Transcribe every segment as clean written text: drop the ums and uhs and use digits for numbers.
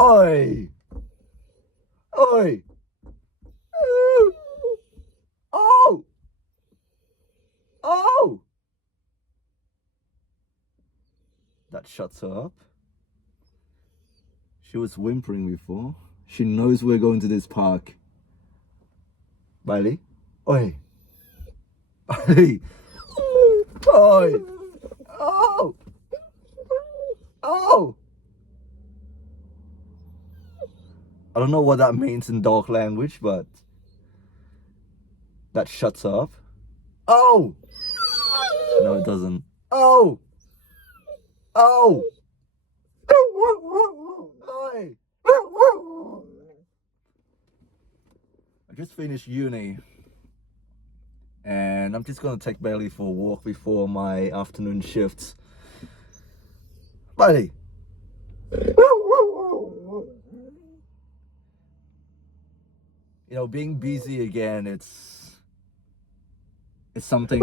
Oi! Oi! Oh! Oh! That shuts her up. She was whimpering before. She knows we're going to this park. Bailey? Oi! Oi! Oi! Oh! Oh! I don't know what that means in dog language, but that shuts her up. Oh! No, it doesn't. Oh! Oh! Oi! I just finished uni and I'm just gonna take Bailey for a walk before my afternoon shifts. Bailey! You know, being busy again, it's something.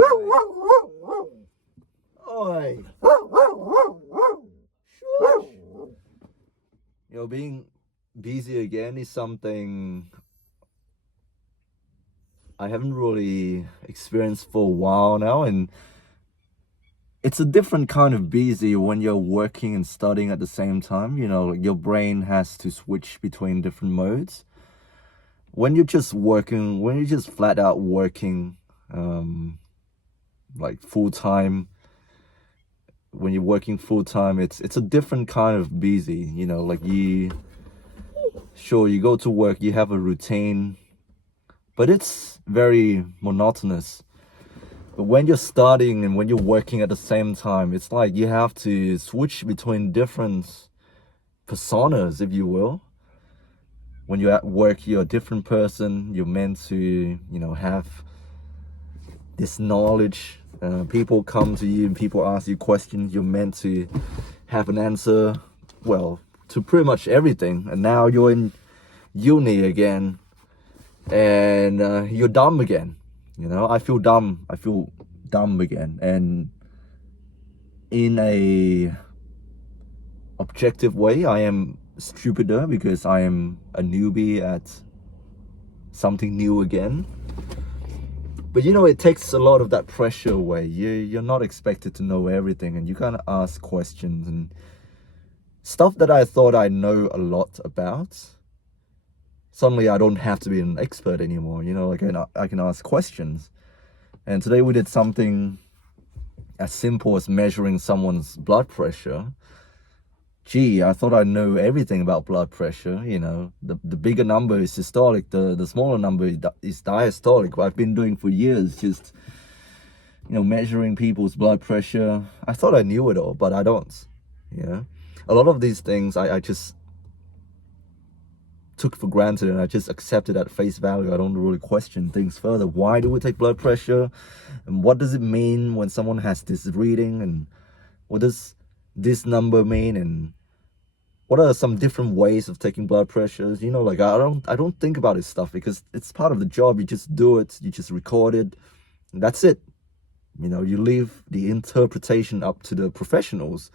Oi! Shush! You know, being busy again is something I haven't really experienced for a while now, and it's a different kind of busy when you're working and studying at the same time. You know, like your brain has to switch between different modes. When you're just working, when you're just flat out working, like full time, when you're working full time, it's a different kind of busy. You know, like you go to work, you have a routine, but it's very monotonous. But when you're studying and when you're working at the same time, it's like you have to switch between different personas, if you will. When you're at work, you're a different person. You're meant to, you know, have this knowledge. People come to you and people ask you questions. You're meant to have an answer, well, to pretty much everything. And now you're in uni again, and you're dumb again. You know, I feel dumb. I feel dumb again. And in a objective way, I am stupider because I am a newbie at something new again. But you know, it takes a lot of that pressure away. You're not expected to know everything, and you gotta ask questions and stuff that I thought I know a lot about. Suddenly, I don't have to be an expert anymore. You know, like I can ask questions. And today we did something as simple as measuring someone's blood pressure. Gee, I thought I knew everything about blood pressure. You know, the bigger number is systolic, the smaller number is diastolic. What I've been doing for years, just, you know, measuring people's blood pressure. I thought I knew it all, but I don't. You know, a lot of these things I just took for granted and I just accepted at face value. I don't really question things further. Why do we take blood pressure? And what does it mean when someone has this reading? And what does this number mean? And what are some different ways of taking blood pressures? You know, like I don't think about this stuff because it's part of the job. You just do it, you just record it, and that's it. You know, you leave the interpretation up to the professionals.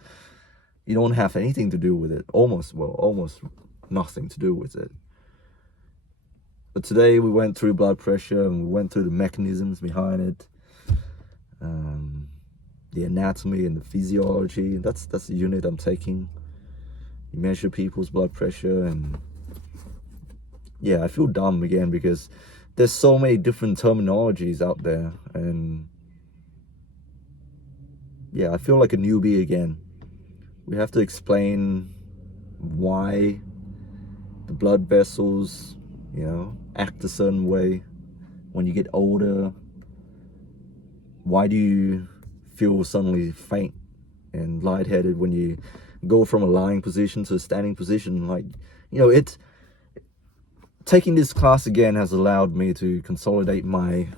You don't have anything to do with it. Almost nothing to do with it. But today we went through blood pressure and we went through the mechanisms behind it, the anatomy and the physiology. That's the unit I'm taking. You measure people's blood pressure, and yeah, I feel dumb again because there's so many different terminologies out there, and yeah, I feel like a newbie again. We have to explain why the blood vessels, you know, act a certain way when you get older. Why do you feel suddenly faint and lightheaded when you go from a lying position to a standing position? Like, you know, taking this class again has allowed me to consolidate my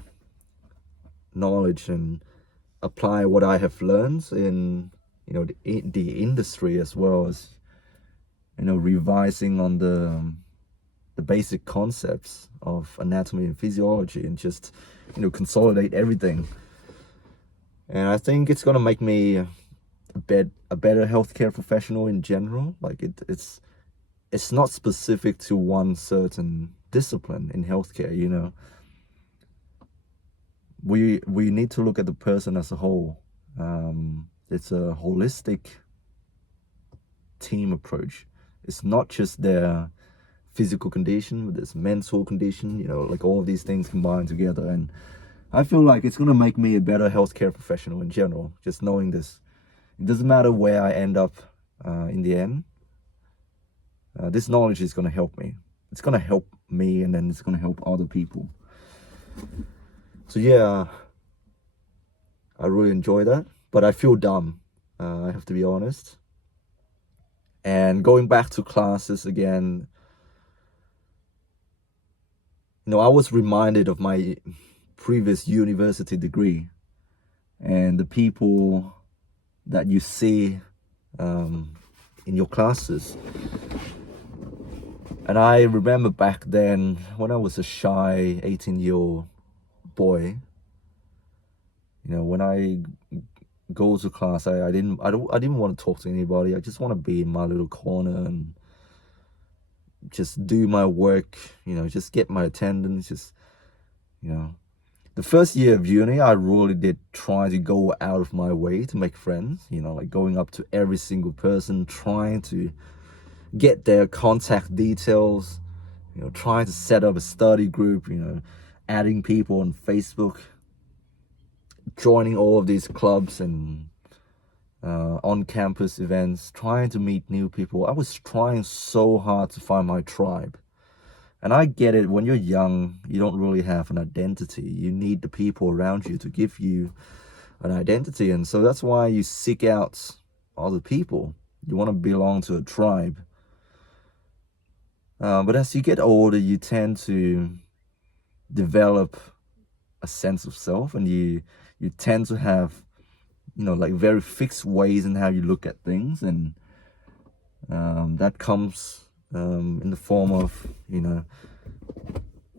knowledge and apply what I have learned in, you know, the industry, as well as, you know, revising on the basic concepts of anatomy and physiology, and just, you know, consolidate everything. And I think it's gonna make me a better healthcare professional in general. Like it's it's not specific to one certain discipline in healthcare, you know. We need to look at the person as a whole. It's a holistic team approach. It's not just their physical condition, but there's mental condition, you know, like all of these things combined together. And I feel like it's going to make me a better healthcare professional in general, just knowing this. It doesn't matter where I end up in the end. This knowledge is going to help me. It's going to help me, and then it's going to help other people. So yeah, I really enjoy that, but I feel dumb. I have to be honest. And going back to classes again, you know, I was reminded of my previous university degree and the people that you see in your classes. And I remember back then when I was a shy 18-year-old boy, you know, when I go to class, I didn't want to talk to anybody. I just want to be in my little corner and just do my work, you know, just get my attendance, just, you know. The first year of uni, I really did try to go out of my way to make friends, you know, like going up to every single person, trying to get their contact details, you know, trying to set up a study group, you know, adding people on Facebook, joining all of these clubs and on-campus events, trying to meet new people. I was trying so hard to find my tribe. And I get it, when you're young, you don't really have an identity. You need the people around you to give you an identity. And so that's why you seek out other people. You want to belong to a tribe. But as you get older, you tend to develop a sense of self, and you tend to have, you know, like very fixed ways in how you look at things. And that comes in the form of, you know,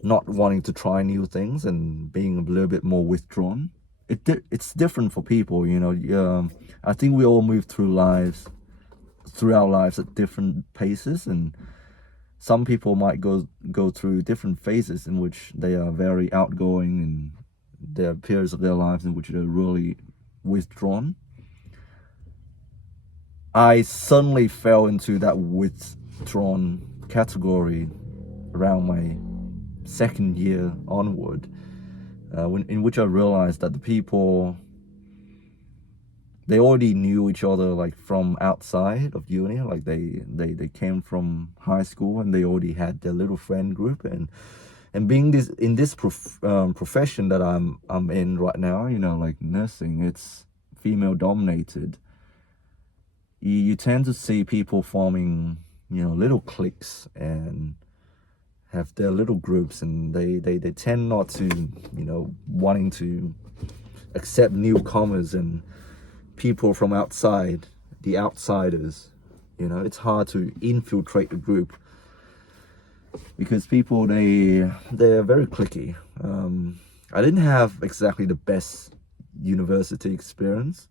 not wanting to try new things and being a little bit more withdrawn. It's different for people, you know. I think we all move through our lives at different paces, and some people might go through different phases in which they are very outgoing, and there are periods of their lives in which they're really withdrawn. I suddenly fell into that withdrawn category around my second year onward, in which I realized that the people, they already knew each other like from outside of uni, like they came from high school and they already had their little friend group. And being in this profession that I'm in right now, you know, like nursing, it's female dominated. You tend to see people forming, you know, little cliques and have their little groups, and they tend not to, you know, wanting to accept newcomers and people from outside, the outsiders. You know, it's hard to infiltrate the group because people, they're very cliquey. I didn't have exactly the best university experience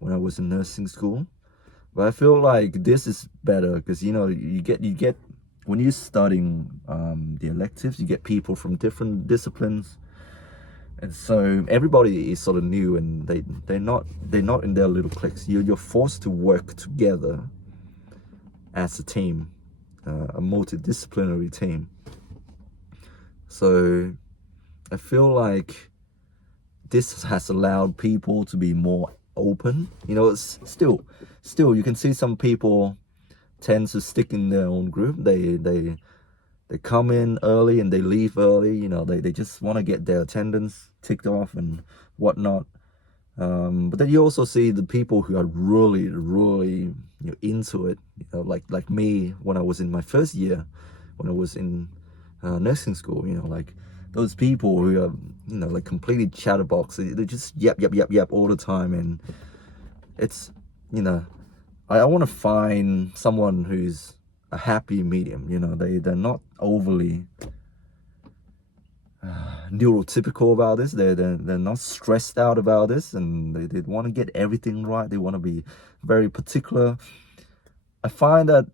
when I was in nursing school, but I feel like this is better because, you know, you get when you're studying the electives, you get people from different disciplines, and so everybody is sort of new, and they're not in their little cliques. You're forced to work together as a team, a multidisciplinary team. So I feel like this has allowed people to be more open. You know, it's still you can see some people tend to stick in their own group. They come in early and they leave early. You know, they just want to get their attendance ticked off and whatnot. But then you also see the people who are really, you know, into it. You know, like me when I was in my first year, when I was in nursing school. You know, like those people who are, you know, like completely chatterbox. They just yap all the time, and it's, you know, I want to find someone who's a happy medium. You know, they're not overly neurotypical about this. They're not stressed out about this, and they want to get everything right. They want to be very particular. I find that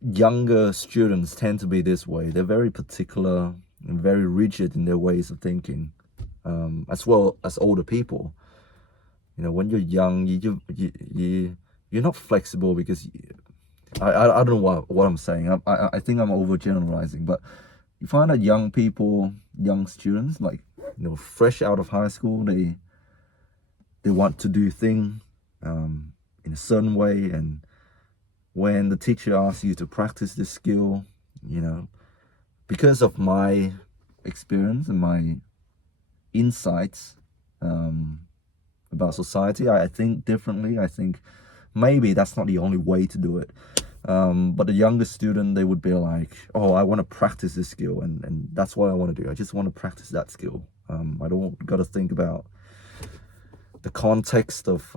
younger students tend to be this way. They're very particular and very rigid in their ways of thinking, as well as older people. You know, when you're young, you're not flexible because I don't know what I'm saying. I think I'm overgeneralizing, but you find that young people, young students, like, you know, fresh out of high school, they want to do things in a certain way, and when the teacher asks you to practice this skill, you know, because of my experience and my insights about society, I think differently. I think maybe that's not the only way to do it. But the younger student, they would be like, oh, I want to practice this skill, and that's what I want to do. I just want to practice that skill. I don't got to think about the context of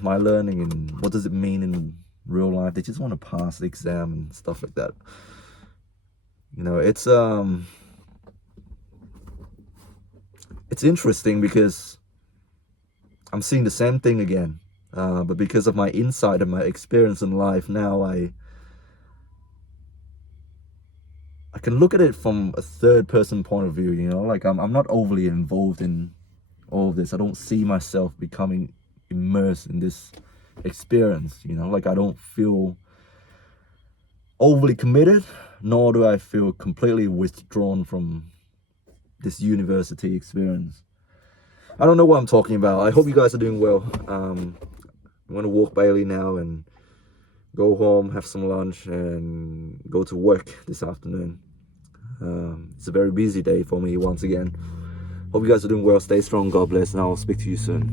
my learning and what does it mean in real life. They just want to pass the exam and stuff like that. You know, it's interesting because I'm seeing the same thing again, but because of my insight and my experience in life now, I can look at it from a third person point of view. You know, like I'm not overly involved in all of this. I don't see myself becoming immersed in this experience. You know, like I don't feel overly committed, nor do I feel completely withdrawn from this university experience. I don't know what I'm talking about. I hope you guys are doing well. I'm gonna walk Bailey now and go home, have some lunch, and go to work this afternoon. It's a very busy day for me once again. Hope you guys are doing well. Stay strong. God bless, and I'll speak to you soon.